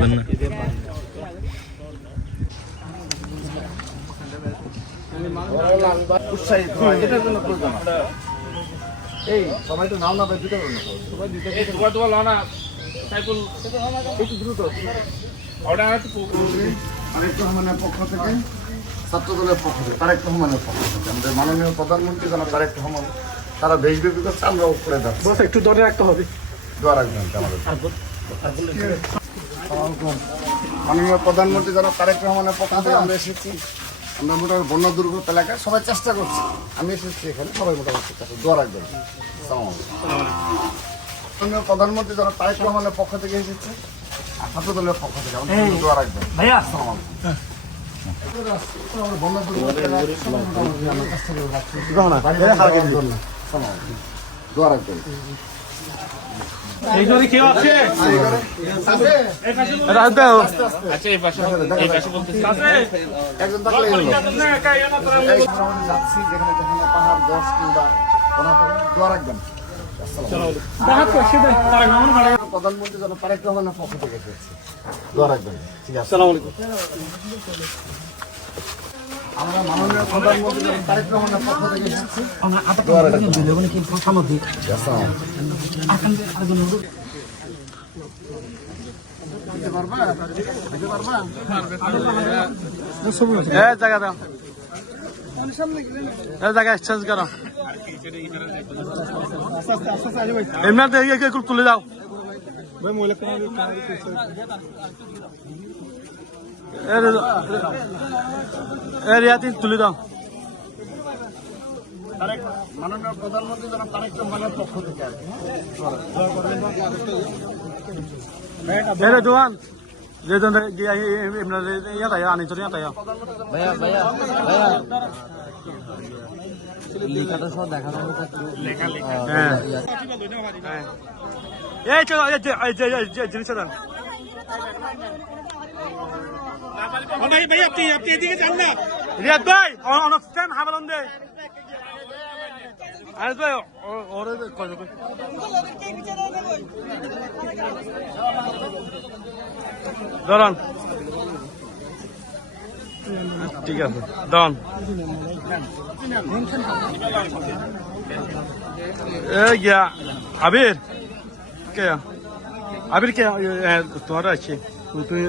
করবেন না। উৎসাহিত হয় এটার জন্য প্রয়োজন। এই সবাই তো নাও না ভাই, দুটো করে নাও সবাই, দুটো তোমার লনা সাইকেল একটু দ্রুত। অর্ডার আছে তারেক রহমানের পক্ষ থেকে, ছাত্র দলের পক্ষ থেকে, তারেক রহমানের পক্ষ থেকে আমাদের মাননীয় প্রধানমন্ত্রী জনাব তারেক রহমান তারা দেশব্যাপী করছে, আমরাও করে যাচ্ছি। বস একটু ধরে রাখতে হবে। দোয়া রাখবেন আমাদের। মাননীয় প্রধানমন্ত্রী জনাব তারেক রহমানের পক্ষ থেকে আমরা এসেছি। আমরা মোটামুটি বন্যা দুর্গত এলাকায় সবাই চেষ্টা করছি, আমি এসেছি এখানে, সবাই মোটামুটি চেষ্টা করছি। দোয়া রাখবেন। মাননীয় প্রধানমন্ত্রী জনাব তারেক রহমানের পক্ষ থেকে এসেছে, আর ছাত্র দলের পক্ষ থেকে আমাদের দোয়া রাখবেন। ভাইয়া বন্যা দুর্গত এলাকায় সবাই মোটামুটি আমরা চেষ্টা করে রাখছি। দোয়া রাখবেন। এই জন্য কেউ আছে? আচ্ছা এই পাশে বলতেছি একজন থাকলে যাচ্ছি যেখানে যেখানে পাহাড় দশ কিংবা দোয়া রাখবেন। প্রধানমন্ত্রী যেন তারেক রহমানের পক্ষ থেকে এসেছে, দোয়া রাখবেন। ঠিক আছে, আমরা মাননীয় প্রধানমন্ত্রী যেন তারেক রহমানের পক্ষ থেকে এসেছি, দোয়া রাখবেন। জায়গা দাও, জায়গা এক্সচেঞ্জ করো, এমনি তুলে দাও। রিয়াতি তুলে দাও। মাননীয় প্রধানমন্ত্রী যেন তারেক রহমানের পক্ষ থেকে আর কি দোয়ান যে ইয়া তাই আনি চলে তাই ভাইয়া ভাইয়া ভাইয়া লেখাটা সব দেখানো এই চলো জিনিসটা দেন ভাই ভাই আপনি এদিকে যান না রিয়াদ ভাই অনেক টাইম হাবালন দে আজ ভাই ওরে কই ধরুন ঠিক আছে ডন গিয়া আবির কে আবির কে তোমার আছে তুমি